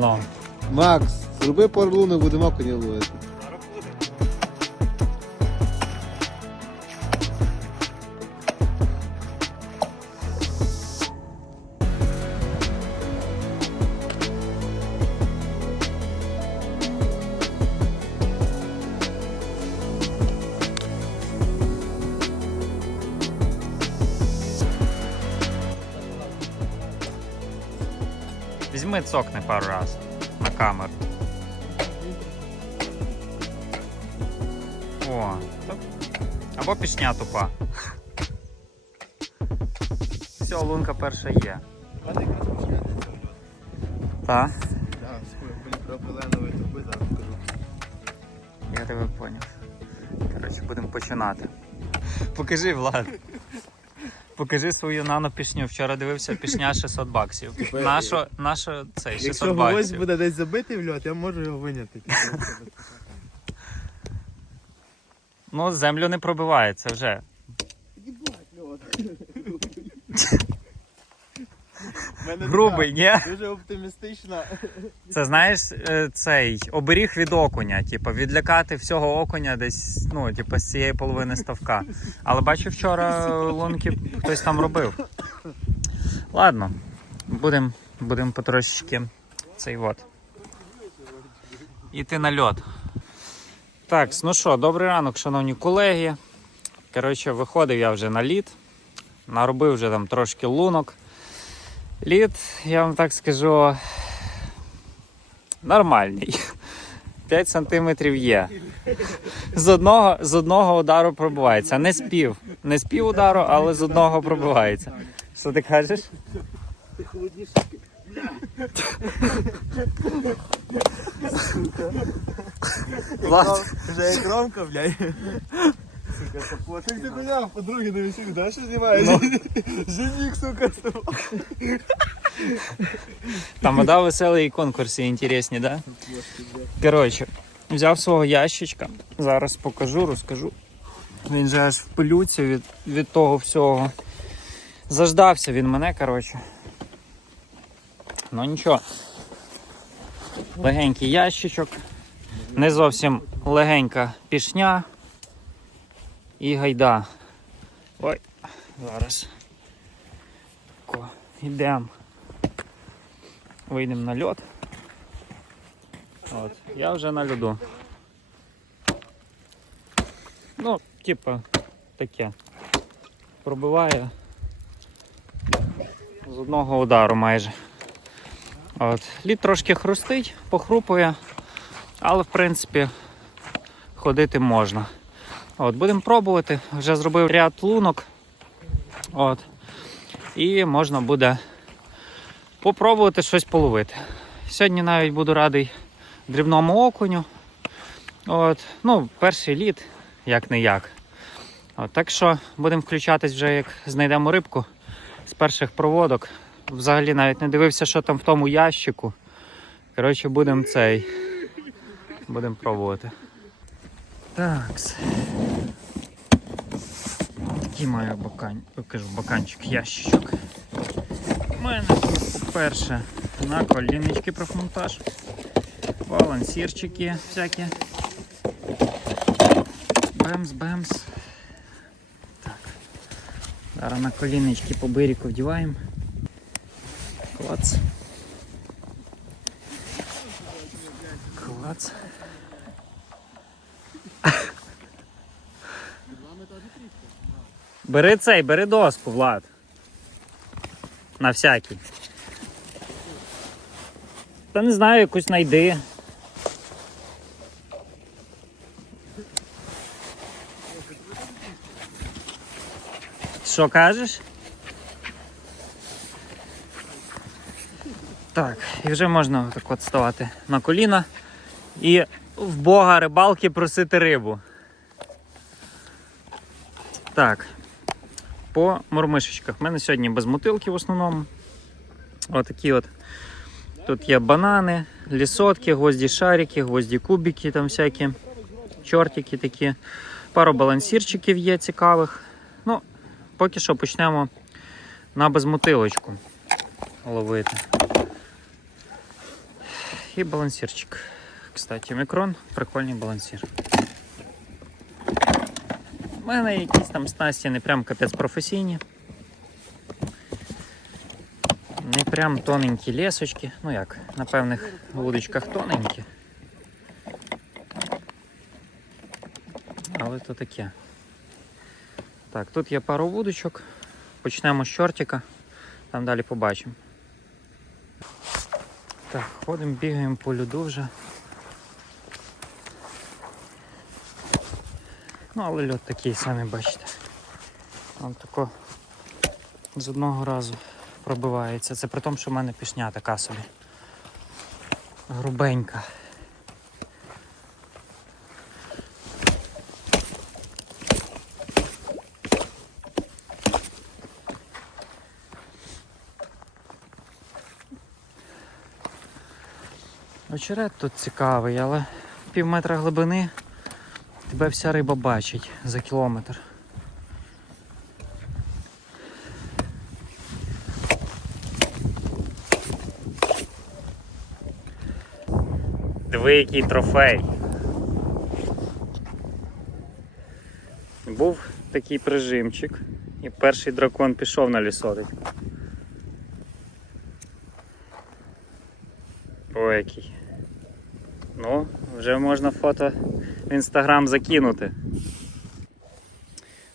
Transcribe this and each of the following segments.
Ну. Макс, зроби пару лунок, будемо коні ловити. Пару раз на камеру. О, або пішня тупа. Все, лунка перша є. Та? Так, скажу. Я тебе поняв. Коротше, будемо починати. Покажи, Влад. Покажи свою нано-пішню. Вчора дивився пішня 600 баксів. Нашо, нашо це 600 Якщо баксів. Якщо буде десь забитий в льот, я можу його виняти. Ну, землю не пробивається вже. Грубий, ні? Дуже оптимістична. Це знаєш, е, цей оберіг від окуня, типу, відлякати всього окуня десь, ну, типу, з цієї половини ставка. Але бачу, вчора лунки хтось там робив. Ладно, будемо будем потрошечки цей от. Іти на льот. Так, ну що, добрий ранок, шановні колеги. Коротше, виходив я вже на лід. Наробив вже там трошки лунок. Лід, я вам так скажу, нормальний. 5 сантиметрів є. З одного, з одного удару пробивається. Не спів. Не спів удару, але з одного пробивається. Що ти кажеш? Влад, Вже як ромка, блядь. Сука, Ти поняв, подруги на весіллі, да, що знімаєш? Женік, сука, Там вода веселий і конкурси інтересні, да? Коротше, взяв свого ящичка. Зараз покажу, розкажу. Він же аж в пилюці від, від того всього. Заждався він мене, коротше. Ну нічого. Легенький ящичок. Не зовсім легенька пішня. І гайда. Ой, зараз. Йдемо. Вийдемо на льот. От, я вже на льоду. Ну, типа, таке. Пробиває з одного удару майже. От. Лід трошки хрустить, похрупує, але в принципі ходити можна. От, Будемо пробувати. Вже зробив ряд лунок. От. І можна буде попробувати щось половити. Сьогодні навіть буду радий дрібному окуню. От. Ну, перший лід, як не як. Так що будемо включатись вже, як знайдемо рибку з перших проводок. Взагалі навіть не дивився, що там в тому ящику. Коротше, будемо цей. Будемо пробувати. Так. Такий маю бакань, кажу, баканчик, ящичок. У мене тут, по-перше, на коліннички профмонтаж, балансірчики всякі. Бемс-бемс. Так. Зараз на коліннички по бирику вдіваємо. Клац. Клац. Бери цей, бери доску, Влад. На всякий. Та не знаю, якусь знайди. Що кажеш? Так, і вже можна так от ставати на коліна і в Бога рибалки просити рибу. Так, по мормишечках. У мене сьогодні без мотилки в основному. Отакі от. Тут є банани, лісотки, гвозді шарики, гвозді кубики, там всякі, чортики такі. Пару балансірчиків є цікавих. Ну, поки що почнемо на безмотилочку ловити. І балансірчик. Кстати, мікрон, прикольний балансір. У мене якісь там снасті не прям капець професійні. Не прям тоненькі лесочки. Ну як, на певних вудочках тоненькі. Але то таке. Так, тут є пару вудочок. Почнемо з чортика, там далі побачимо. Так, ходимо, бігаємо по льоду вже. Ну, але льод такий самі бачите. Там тако з одного разу пробивається. Це при тому, що в мене пішня така собі. Грубенька. Очерет тут цікавий, але пів метра глибини тебе вся риба бачить за кілометр. Диви, який трофей. Був такий прижимчик, і перший дракон пішов на лісотик. Ой, який. Ну, вже можна фото інстаграм закинути.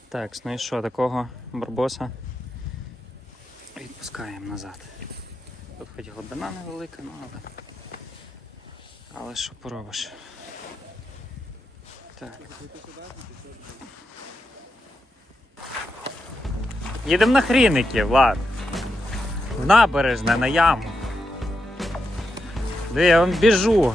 Так, ну і що, такого барбоса відпускаємо назад. Тут хоч глибина невелика, ну але. Але що поробиш? Так. Їдемо на хріники, Влад. В набережне, на яму. Де я вон біжу.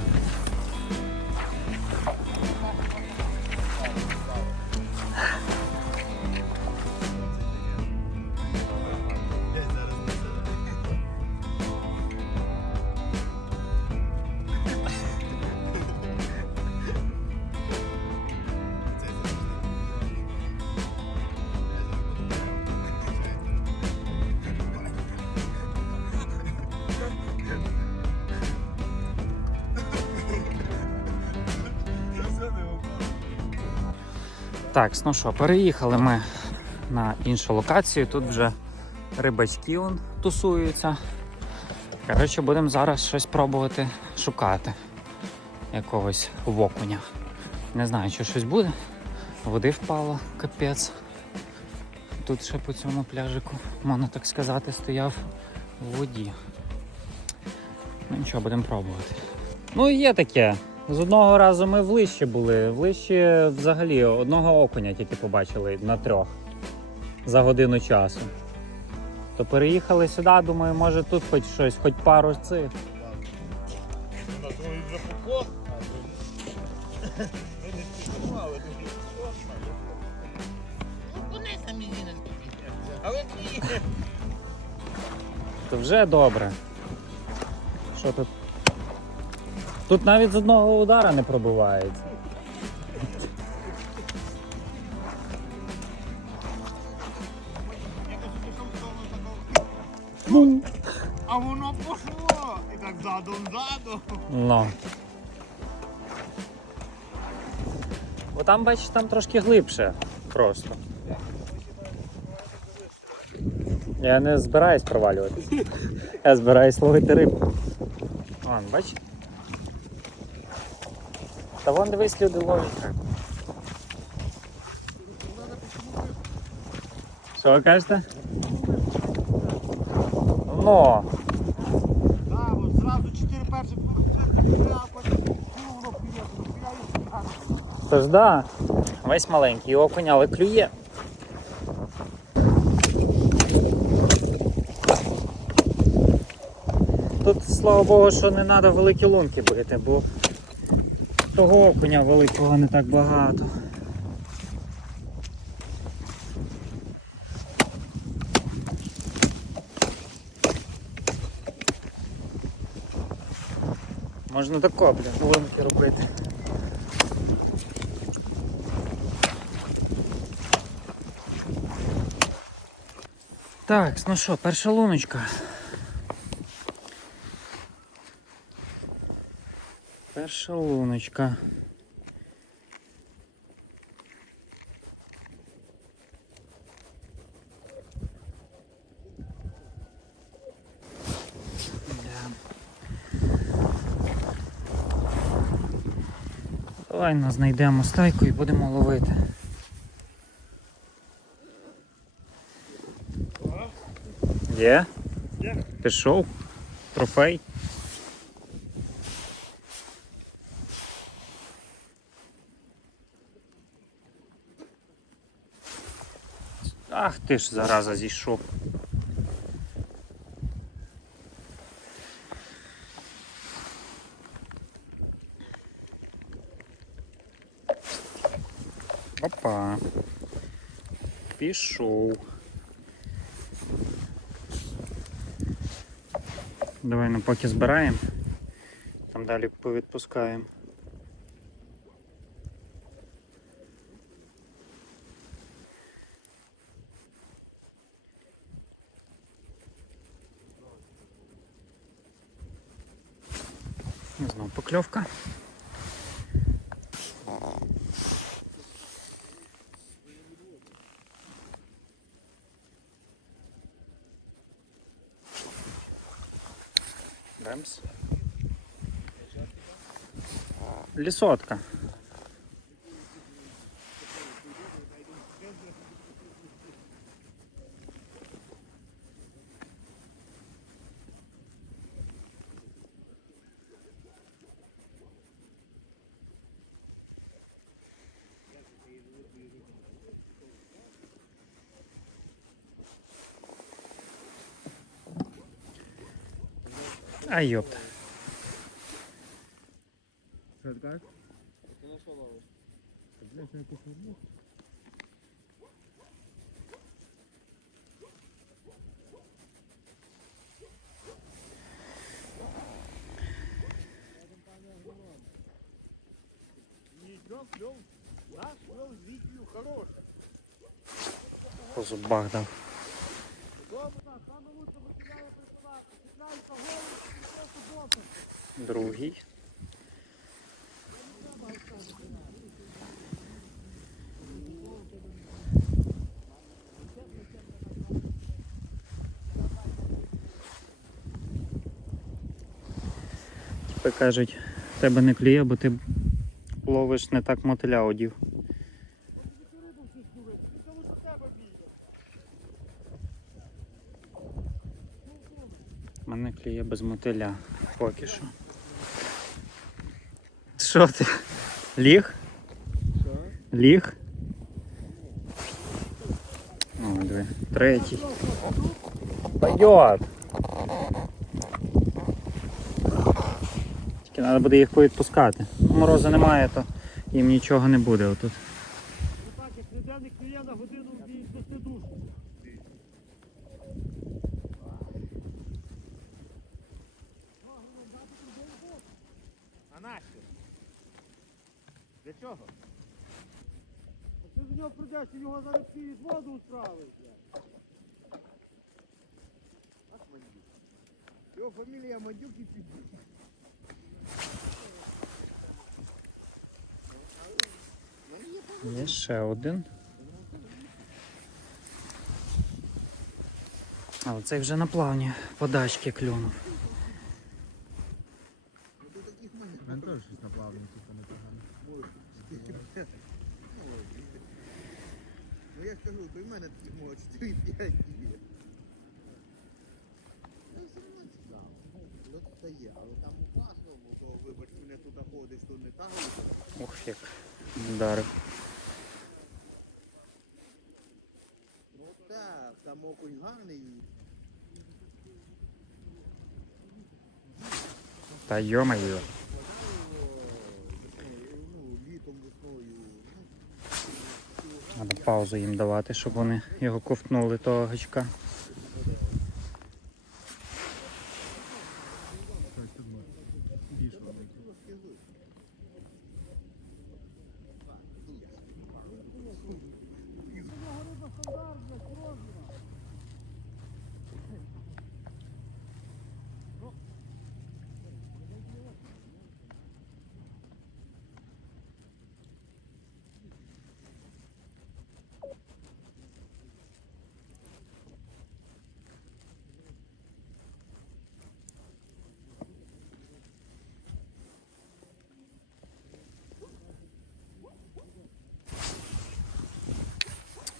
Так, ну що, переїхали ми на іншу локацію. Тут вже рибачки он тусуються. Коротше, будемо зараз щось пробувати шукати. Якогось вокуня. Не знаю, чи щось буде. Води впало, капець. Тут ще по цьому пляжику, можна так сказати, стояв у воді. Ну нічого, будемо пробувати. Ну є таке. З одного разу ми в лищі були. В лищі взагалі одного окуня тільки побачили на трьох за годину часу. То переїхали сюди, думаю, може тут хоч щось, хоч пару цих. То вже добре. Що тут? Тут навіть з одного удара не пробивається. А воно пошло. І так задом задом. Ну. Бо там, бачиш, там трошки глибше просто. Я не збираюсь провалюватись. Я збираюсь ловити рибу. Вон, бачиш? Та вон дивись, люди ловлять. Що ви кажете? Ну, Так, от зразу чотири перші Тож да, весь маленький окунь, але клює. Тут, слава Богу, що не треба великі лунки бити, бо того окуня великого не так багато. Можна тако, блін, лунки робити. Так, ну що, перша луночка. Перша луночка. Давай знайдемо стайку і будемо ловити. Є? Є. Пішов? Трофей? Ах ти ж зараза зійшов. Опа. Пішов. Давай ну поки збираємо. Там далі повідпускаємо. поклевка. Рамс. Лесотка. А ёпта. Що так? Ти на що ловиш? Блядь, я похожу. Нічого, кльов. Наш кльов з вікню хороший. По зубах дав. Другий. Типи кажуть, тебе не кліє, бо ти ловиш не так мотиля одів. Рибу всі зловити. Він там лучше тебе бігає. Кліє без мотиля. Поки що. Що ти? Ліг? Ліг? О, диви. Третій. Пойдет. Тільки треба буде їх повідпускати. Мороза немає, то їм нічого не буде отут. Ну так, як недельник кліє на годину і спасти душу. А нащо? Для чого? Ти нього його зараз всі з воду справить. Його фамілія Мандюк і піду. Є ще один. Але цей вже на плавні подачки клюнув. Ну я ж кажу, то й в мене таких мого 4-5 є. Ну все одно цікаво. Ну, льот стає, але там класно, бо то вибач, мене тут ходиш, то не так. Ух, як вдарив. Ну так, там окунь гарний. Та йо-моє. Паузу їм давати, щоб вони його ковтнули того гачка.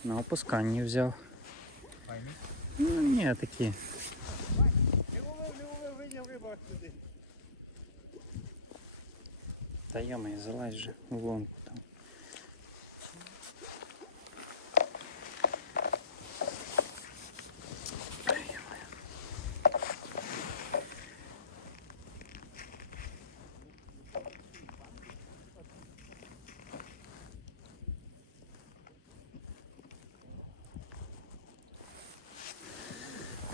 На опусканні взяв. Ну, ні, сюди. Та йомай, залазь же в лунку там.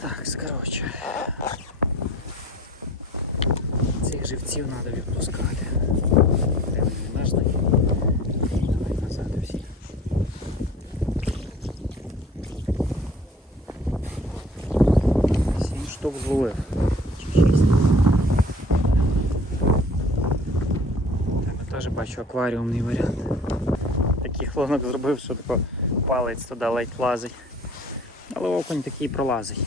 Так, коротше. Цих живців треба відпускати. Де вони не можна? Давай назад всі. Сім штук зловив. Теж бачу акваріумний варіант. Такий хлонок зробив, що тако палець туди ледь влазить. Але окунь такий пролазить.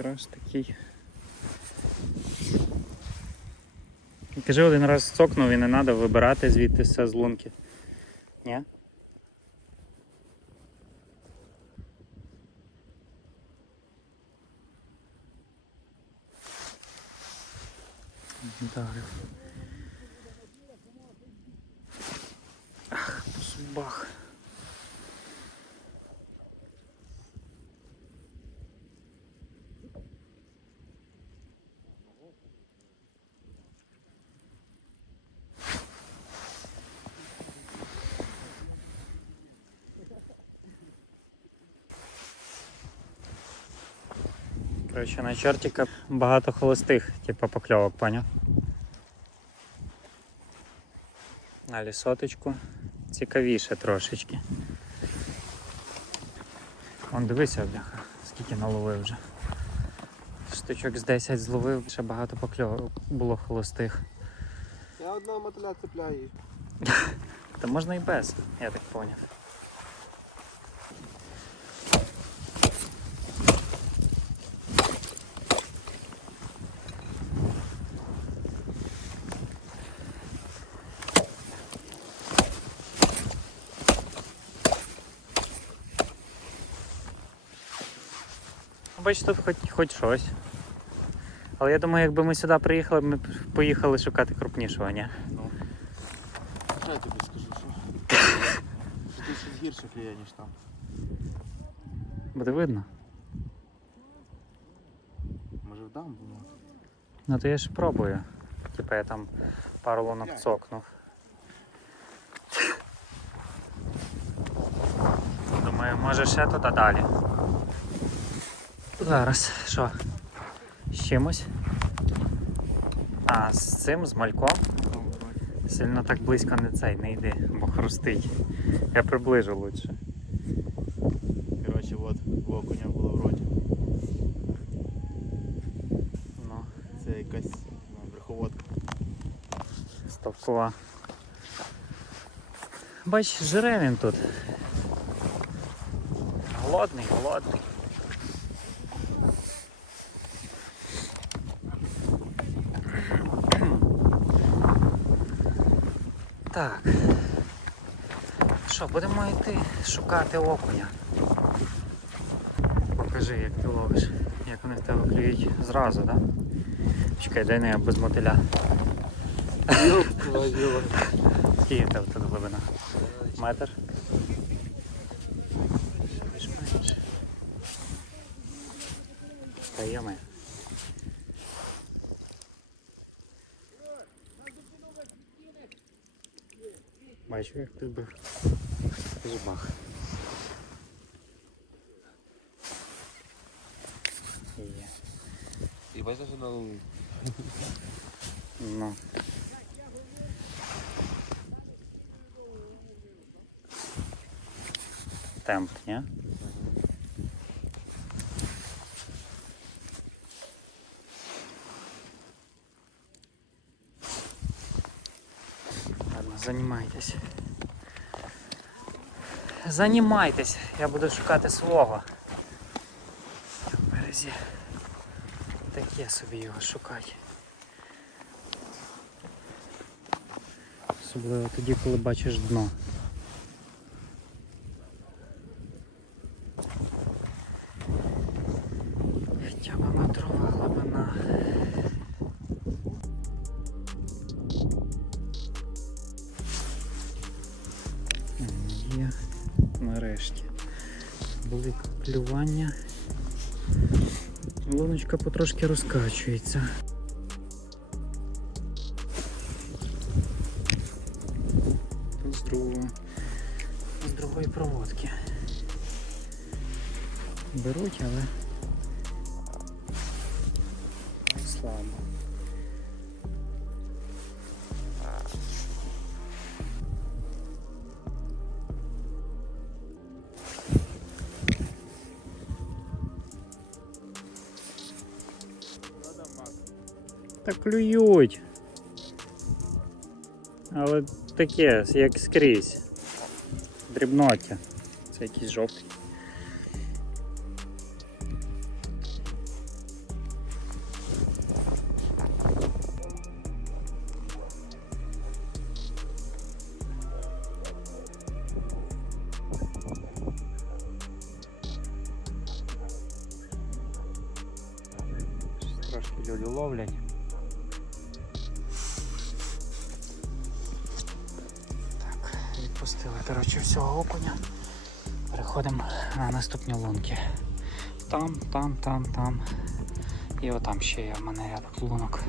Крас такий. Кажи один раз цокнув і не треба вибирати звідти все з лунки. Ні? Вдарив. Ах, бах. Коротше, на чортика багато холостих, типу покльовок, поняв? На лісоточку цікавіше трошечки. Он дивися, бляха, скільки наловив вже. Штучок з 10 зловив, ще багато покльовок було холостих. Я одного мотиля цепляю. Та можна і без, я так поняв. Бач, тут хоч, хоч щось. Але я думаю, якби ми сюди приїхали, ми б поїхали шукати крупнішого, ні? Що я тобі скажу, що? Що ти щось гірше клює, ніж там. Буде видно. Може вдам було? Ну то я ж пробую. Типа я там пару лунок цокнув. Думаю, може ще туди далі. Зараз, що? З чимось? А, з цим, з мальком? Сильно так близько не цей, не йди, бо хрустить. Я приближу лучше. Коротше, от, окуня було в роті. Ну, Це якась ну, верховодка. ставкова. Бач, жире він тут. Голодний, голодний. Так. Що, будемо йти шукати окуня. Покажи, як ти ловиш. Як вони в тебе клюють зразу, так? Да? Чекай, дай не без мотиля. Скільки тебе тут глибина? Метр? Більш-менш. Та йоми. Бачу, як тебе в Зубах. Є. І бачиш, що на луні. Ну. Темп, ні? Ладно, займайтесь. Займайтесь, я буду шукати свого. В березі. Таке собі його шукати. Особливо тоді, коли бачиш дно. Луночка потрошки розкачується. З другого. З другої проводки. Беруть, але клюють. Але таке, як скрізь. Дрібноття. Це якийсь жовтий. Трошки люди ловлять. Всього окуня. Переходимо на наступні лунки. Там, там, там, там. І отам ще є в мене ряд лунок.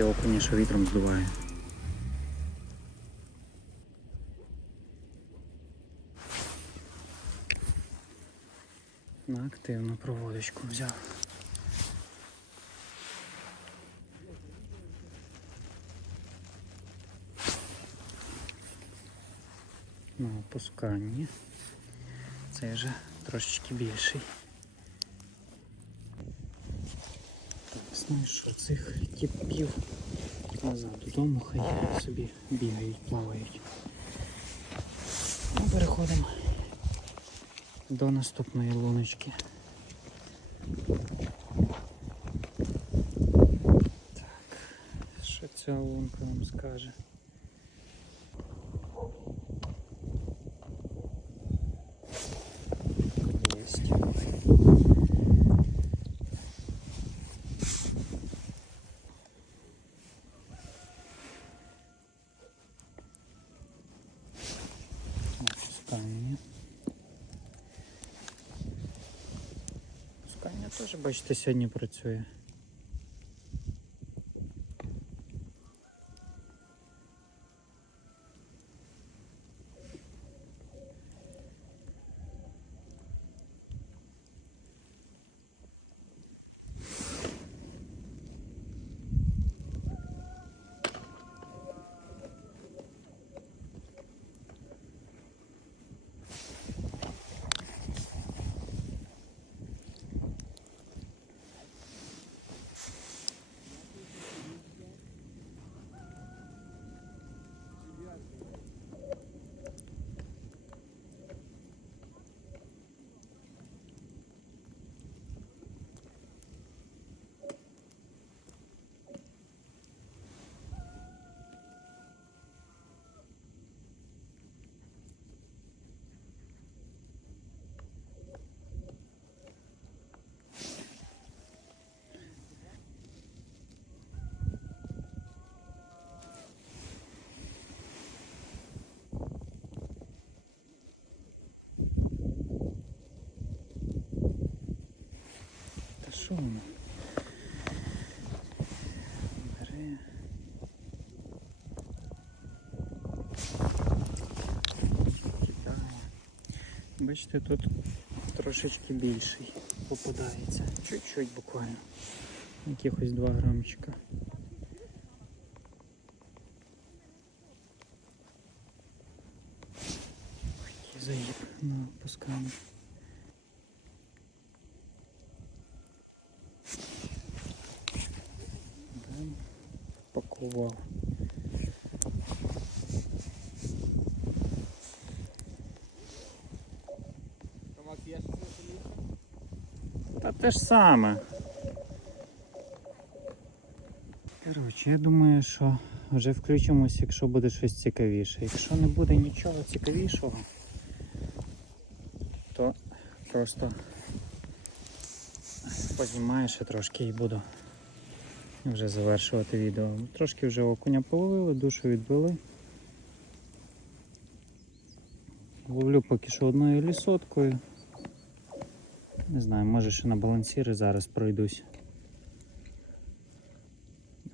Такі окуні, вітром здуває. На активну проводочку взяв. На опусканні. Цей вже трошечки більший. Так, знайшов цих типів назад додому, хай собі бігають, плавають. Ми переходимо до наступної луночки. Так, що ця лунка вам скаже? Єсть. Опускання. Опускання теж, бачите, сьогодні працює. Що воно? Бачите, тут трошечки більший попадається. Чуть-чуть буквально. Якихось 2 грамчика. Заїб на опускання. Те ж саме. Коротше, я думаю, що вже включимось, якщо буде щось цікавіше. Якщо не буде нічого цікавішого, то просто познімаю ще трошки і буду вже завершувати відео. Трошки вже окуня половили, душу відбили. Ловлю поки що одною лісоткою. Не знаю, може ще на балансіри зараз пройдусь.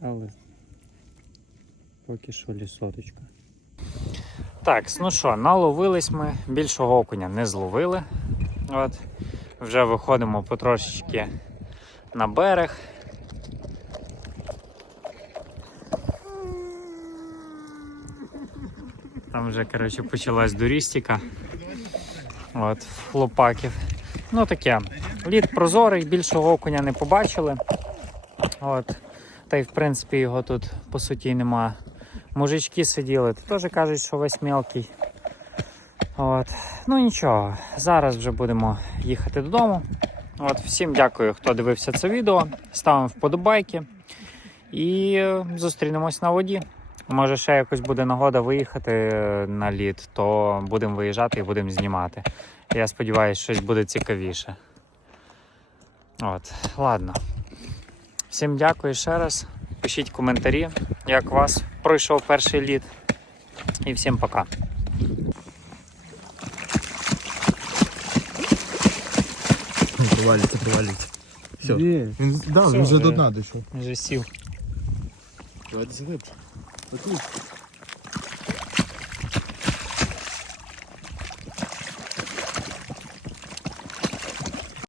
Але поки що лісоточка. Так, ну що, наловились ми, більшого окуня не зловили. От, вже виходимо потрошечки на берег. Там вже, коротше, почалась дурістика. От, хлопаків. Ну таке. Лід прозорий, більшого окуня не побачили. От. Та й в принципі його тут по суті нема. Мужички сиділи, то теж кажуть, що весь мелкий. От. Ну нічого, зараз вже будемо їхати додому. От, всім дякую, хто дивився це відео. Ставимо вподобайки і е, зустрінемось на воді. Може, ще якось буде нагода виїхати е, на лід, то будемо виїжджати і будемо знімати. Я сподіваюся, щось буде цікавіше. От, ладно. Всім дякую ще раз. Пишіть коментарі, як у вас пройшов перший лід. І всім пока. Провалиться, провалиться. Все. Він, да, Все, він вже вже. до дна дійшов. Вже сів. Давайте глибше. Отут.